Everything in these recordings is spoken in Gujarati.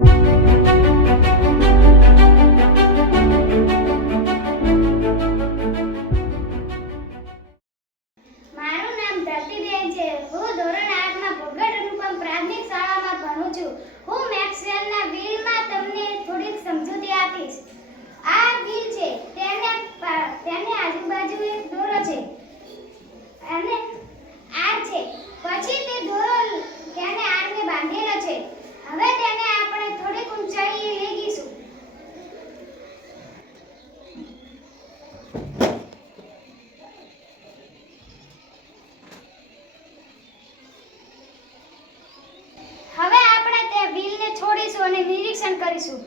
મારું નામ ધરતીબેન છે. હું ધોરણ 8 માં ભગત અનુપમ પ્રાથમિક શાળામાં ભણું છું. હું મેક્સવેલના વ્હીલમાં તમને થોડીક સમજૂતી આપીશ. આ વ્હીલ છે તેની આજુબાજુ એક દોરો છે અને આર છે. પછી તે દોરો તેને આરને બાંધેલો છે. હવે તેને આપણે થોડીક ઊંચાઈએ લઈ જઈશું. હવે આપણે તે વ્હીલને છોડીશું અને નિરીક્ષણ કરીશું.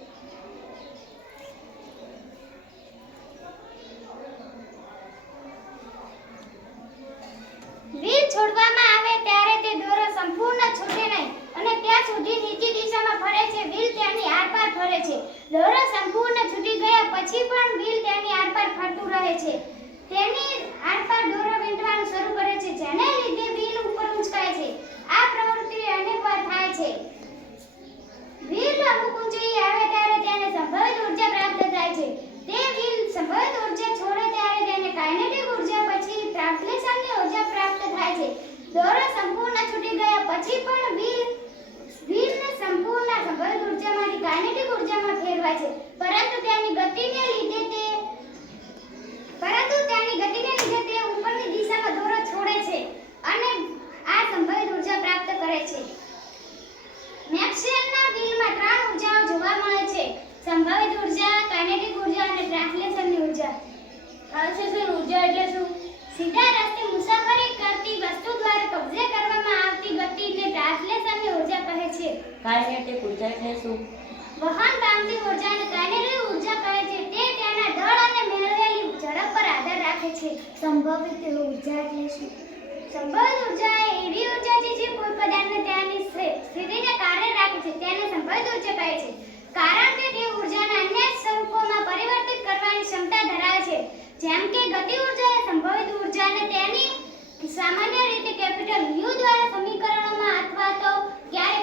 વ્હીલ છોડવામાં આવે ત્યારે તે દોરો સંપૂર્ણ છૂટે નહીં અને ત્યાં સુધી નીચી દિશામાં ફરે છે. વ્હીલ તેની આરપાર ફરે છે. દોરો સંપૂર્ણ છૂટી ગયા પછી પણ વ્હીલ તેની આરપાર ફરતું રહે છે. તેની આરપાર દોરો વીંટવાનું શરૂ કરે છે, જેને લીધે વ્હીલ ઉપર ઉંચકાય છે. આ પ્રવૃત્તિ અનેકવાર થાય છે. વ્હીલ અમુક ઊંચાઈએ આવે ત્યારે તેને સંભવિત ઊર્જા પ્રાપ્ત થાય છે. તે વ્હીલ સંભવિત ઊર્જા છોડે ત્યારે તેને કાઇનેટિક ઊર્જા પછી ટ્રાન્સલેશનની ઊર્જા પ્રાપ્ત થાય છે. દોરો સંપૂર્ણ છૂટી ગયા પછી પણ વ્હીલને સંપૂર્ણ સંભવિત ઊર્જામાંથી કાઇનેટિક ઊર્જામાં ફેરવાય છે. પરંતુ તેની ગતિને લીધે તે ઉપરની દિશામાં દોરો છોડે છે અને આ સંભવિત ઊર્જા પ્રાપ્ત કરે છે. મેક્સવેલના વ્હીલમાં 3 ઊર્જાઓ જોવા મળે છે: સંભવિત ઊર્જા, કાઇનેટિક ઊર્જા અને ટ્રાન્સલેશનની ઊર્જા. ટ્રાન્સલેશન ઊર્જા એટલે શું? સીધા રસ્તે મુસાફરી કરતી વસ્તુ દ્વારા કબજે કરવામાં આવતી ગતિને ટ્રાન્સલેશનની ઊર્જા કહે છે. કાઇનેટિક ઊર્જા એટલે શું? વહન પામતી ઊર્જાને કાઇનેટિક ઊર્જા કહે છે. તે તેના દળ અને મેળવેલી ઝડપ પર આધાર રાખે છે. સંભવિત ઊર્જા એટલે શું? સંભવિત ઊર્જા એ એવી ઊર્જા છે જે કોઈ પદાર્થને તેની સ્થિતિને કારણે રાખે છે. તેને સંભવિત ઊર્જા કહે છે કારણ કે તે ઊર્જાને અન્ય સ્વરૂપોમાં પરિવર્તિત કરવાની ક્ષમતા ધરાવે છે. જેમ કે ગતિ ઊર્જા એ સંભવિત ઊર્જાને તેની સામાન્ય રીતે કેપિટલ U દ્વારા સમીકરણોમાં અથવા તો ક્યારેક